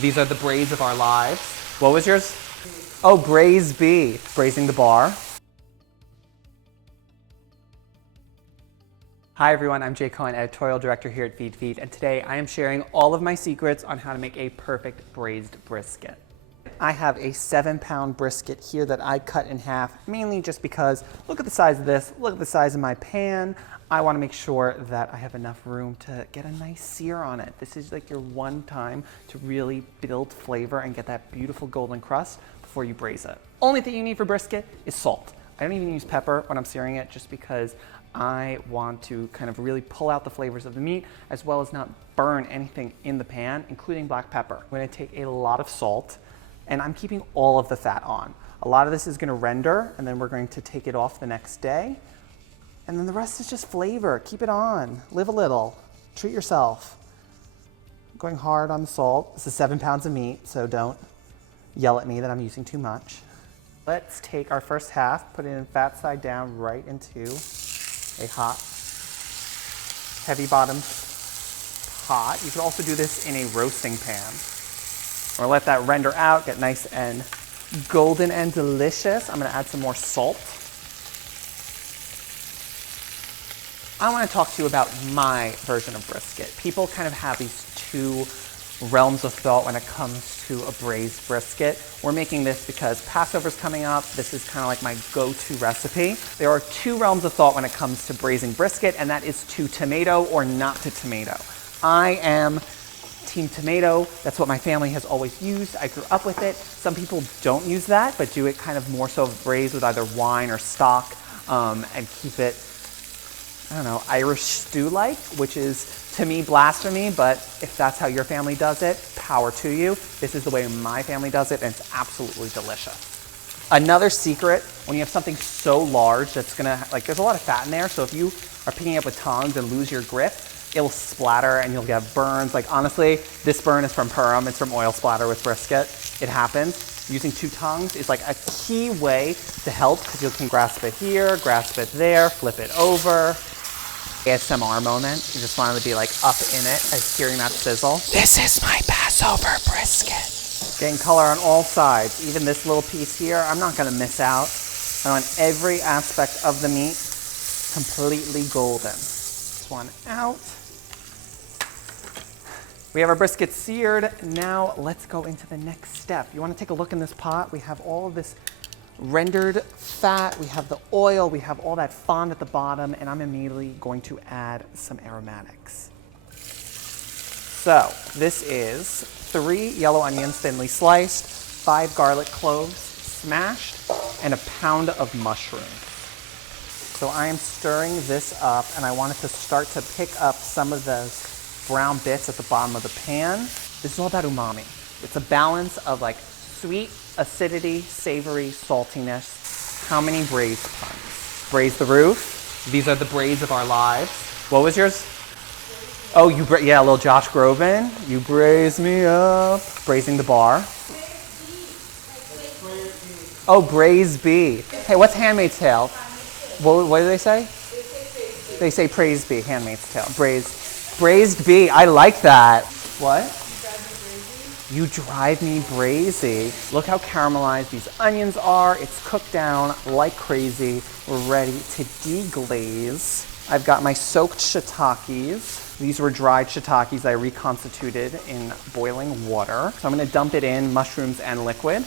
These are the braids of our lives. What was yours? Oh, Braised B, braising the bar. Hi everyone, I'm Jay Cohen, editorial director here at Feed, and today I am sharing all of my secrets on how to make a perfect braised brisket. I have a 7-pound brisket here that I cut in half, mainly just because look at the size of this, look at the size of my pan. I want to make sure that I have enough room to get a nice sear on it. This is like your one time to really build flavor and get that beautiful golden crust before you braise it. Only thing you need for brisket is salt. I don't even use pepper when I'm searing it just because I want to kind of really pull out the flavors of the meat as well as not burn anything in the pan, including black pepper. I'm going to take a lot of salt and I'm keeping all of the fat on. A lot of this is going to render and then we're going to take it off the next day. And then the rest is just flavor. Keep it on. Live a little. Treat yourself. I'm going hard on the salt. This is 7 pounds of meat, so don't yell at me that I'm using too much. Let's take our first half, put it in fat side down right into a hot, heavy bottomed pot. You could also do this in a roasting pan. Or let that render out, get nice and golden and delicious. I'm gonna add some more salt. I want to talk to you about my version of brisket. People kind of have these two realms of thought when it comes to a braised brisket. We're making this because Passover's coming up. This is kind of like my go-to recipe. There are two realms of thought when it comes to braising brisket, and that is to tomato or not to tomato. I am team tomato. That's what my family has always used. I grew up with it. Some people don't use that, but do it kind of more so braised with either wine or stock and keep it, I don't know, Irish stew-like, which is, to me, blasphemy, but if that's how your family does it, power to you. This is the way my family does it, and it's absolutely delicious. Another secret, when you have something so large that's gonna, like, there's a lot of fat in there, so if you are picking it up with tongs and lose your grip, it'll splatter and you'll get burns. Like, honestly, this burn is from Purim. It's from oil splatter with brisket. It happens. Using 2 tongs is like a key way to help because you can grasp it here, grasp it there, flip it over. ASMR moment. You just want to be like up in it as hearing that sizzle. This is my Passover brisket. Getting color on all sides. Even this little piece here, I'm not going to miss out. I want every aspect of the meat completely golden. This one out. We have our brisket seared. Now let's go into the next step. You want to take a look in this pot. We have all of this rendered fat, we have the oil, we have all that fond at the bottom, and I'm immediately going to add some aromatics. So this is 3 yellow onions thinly sliced, 5 garlic cloves smashed, and a pound of mushrooms. So I am stirring this up, and I want it to start to pick up some of those brown bits at the bottom of the pan. This is all about umami. It's a balance of like sweet, acidity, savory, saltiness. How many braised puns? Braise the roof. These are the braids of our lives. What was yours? Oh, yeah, a little Josh Groban. You braise me up. Braising the bar. Oh, Braised B. Hey, what's Handmaid's Tale? What do they say? They say Praise Be, Handmaid's Tale. Braised B. I like that. What? You drive me brazy. Look how caramelized these onions are. It's cooked down like crazy. We're ready to deglaze. I've got my soaked shiitakes. These were dried shiitakes I reconstituted in boiling water. So I'm gonna dump it in, mushrooms and liquid.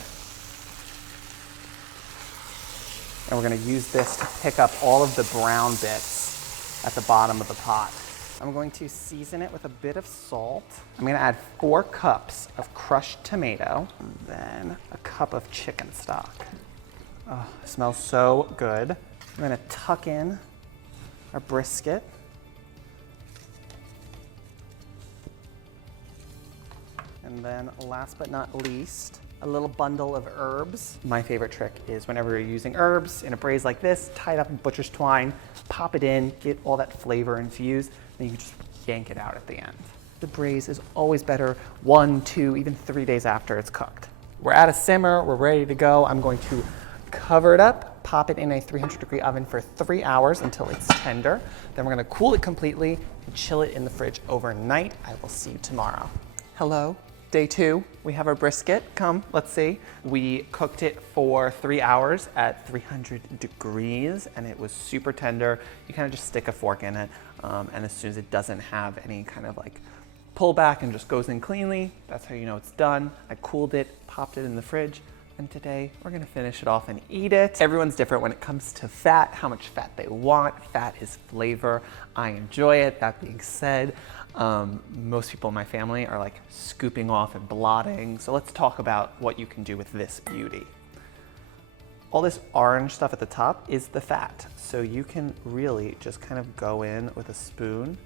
And we're gonna use this to pick up all of the brown bits at the bottom of the pot. I'm going to season it with a bit of salt. I'm gonna add 4 cups of crushed tomato, and then a cup of chicken stock. Oh, it smells so good. I'm gonna tuck in our brisket. And then last but not least, a little bundle of herbs. My favorite trick is whenever you're using herbs in a braise like this, tie it up in butcher's twine, pop it in, get all that flavor infused, then you can just yank it out at the end. The braise is always better 1, 2, even 3 days after it's cooked. We're at a simmer, we're ready to go. I'm going to cover it up, pop it in a 300-degree oven for 3 hours until it's tender. Then we're gonna cool it completely and chill it in the fridge overnight. I will see you tomorrow. Hello, Day 2, we have our brisket. Come, let's see. We cooked it for 3 hours at 300 degrees, and it was super tender. You kind of just stick a fork in it, and as soon as it doesn't have any kind of like pullback and just goes in cleanly, that's how you know it's done. I cooled it, popped it in the fridge, and today we're gonna finish it off and eat it. Everyone's different when it comes to fat, how much fat they want. Fat is flavor. I enjoy it. That being said, most people in my family are like scooping off and blotting. So let's talk about what you can do with this beauty. All this orange stuff at the top is the fat. So you can really just kind of go in with a spoon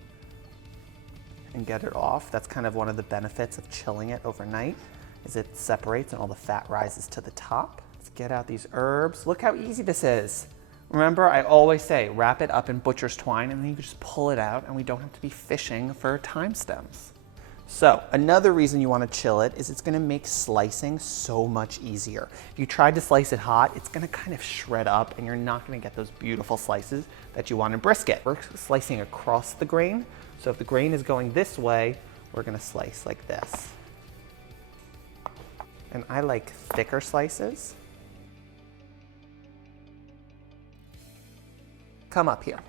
and get it off. That's kind of one of the benefits of chilling it overnight, is it separates and all the fat rises to the top. Let's get out these herbs. Look how easy this is. Remember, I always say, wrap it up in butcher's twine and then you can just pull it out and we don't have to be fishing for time stems. So another reason you want to chill it is it's going to make slicing so much easier. If you tried to slice it hot, it's going to kind of shred up and you're not going to get those beautiful slices that you want in brisket. We're slicing across the grain. So if the grain is going this way, we're going to slice like this. And I like thicker slices. Come up here.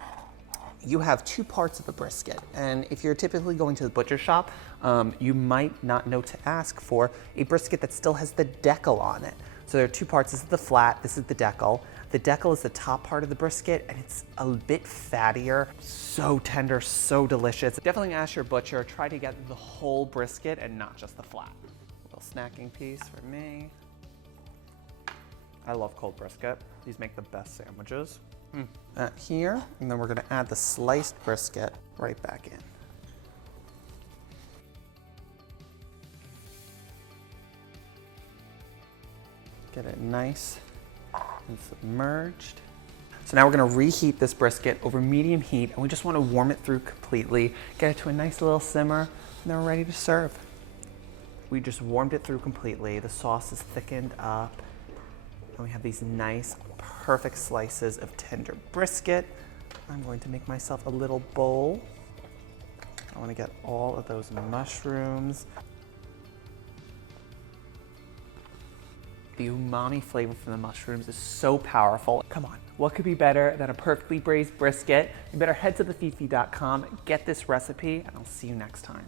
You have 2 parts of the brisket, and if you're typically going to the butcher shop, you might not know to ask for a brisket that still has the decal on it. So there are 2 parts. This is the flat, this is the decal. The decal is the top part of the brisket, and it's a bit fattier. So tender, so delicious. Definitely ask your butcher, try to get the whole brisket and not just the flat. A little snacking piece for me. I love cold brisket. These make the best sandwiches. Here, and then we're gonna add the sliced brisket right back in. Get it nice and submerged. So now we're gonna reheat this brisket over medium heat, and we just wanna warm it through completely, get it to a nice little simmer, and then we're ready to serve. We just warmed it through completely. The sauce is thickened up, and we have these nice, perfect slices of tender brisket. I'm going to make myself a little bowl. I want to get all of those mushrooms. The umami flavor from the mushrooms is so powerful. Come on, what could be better than a perfectly braised brisket? You better head to thefifi.com, get this recipe, and I'll see you next time.